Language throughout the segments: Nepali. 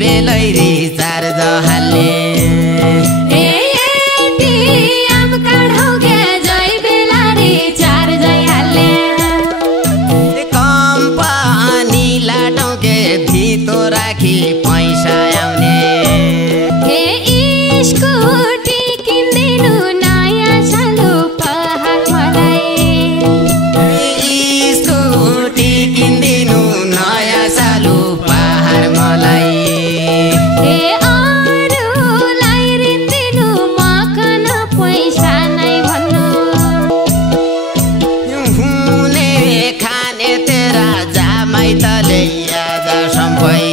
बेलै रिचार्ज हाल्ने एटिएम कार्ड हो गया जय बेला रिचार्ज हाल्ने कम्पनी लाटो के धितो राखी पैसा आउने स्कुटी किन्दिनु नयाँ सालु पहाड मलाई स्कुटी किन्दिनु नयाँ सालु पहाड मलाई अरूलाई ऋण दिनु मकन पैसा नै भन्नु हुने खाने तेरा जामाइ तले आज सम्पै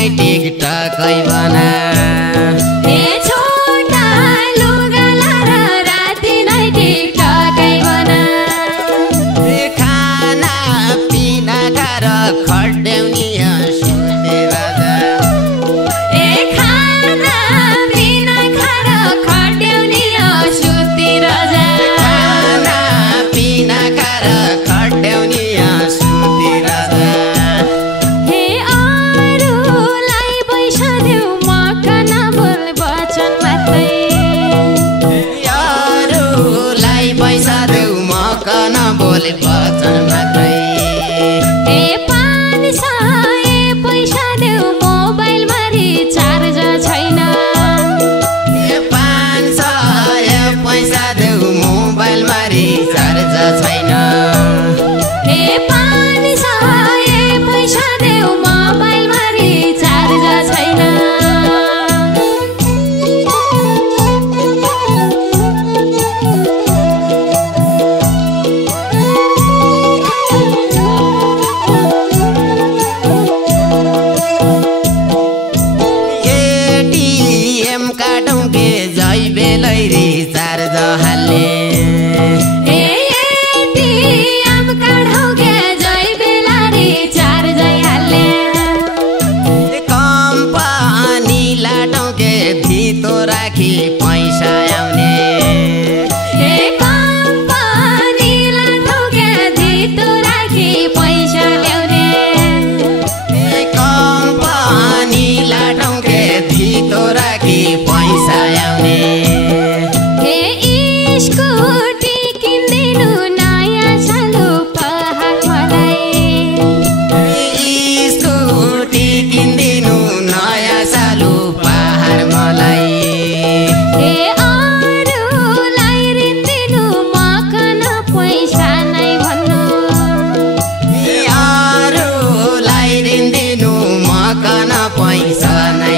सँगै टिकटकै बना ए छोटा लुगा लाएर राति नै टिकटकै बना खाना पिना खाएर खड्याउने सुते राजा ए खाना पिना खाएर खड्याउने सुती राजा खाना पिना खाएर खड्याउने सुते राजा हे अरूलाई पैसा देऊ मका नबोल वचन मात्रै अरूलाई पैसा देऊ मका नबोले वचन मात्रै ए 500 पैसा देऊ मोबाइलमा रिचार्ज छैन ए 500 पैसा देऊ मोबाइलमा रिचार्ज छैन ए 500 पैसा देऊ मोबाइलमा रिचार्ज छैन एटीएम काटौँ के जै बेलै रिचार्ज हाल्ने ए एटीएम काढौ के जै बेला रिचार्ज हाल्ने कम्पनी लाटौँ के भितो राखी पैसा आउने ए कम्पनी लाटौ के धितो राखी पैसा ल्याउने कम्पनी लाटौँ के धितो राखी पैसा आउने ए स्कुटी किनिदिनु नयाँ चालु पहाड मलाई स्कुटी किनिदिनु नयाँ चालु पहाड मलाई ए अरूलाई ऋण दिनु मकन पैसा नै भन्नु अरूलाई ऋण दिनु मकन पैसा नै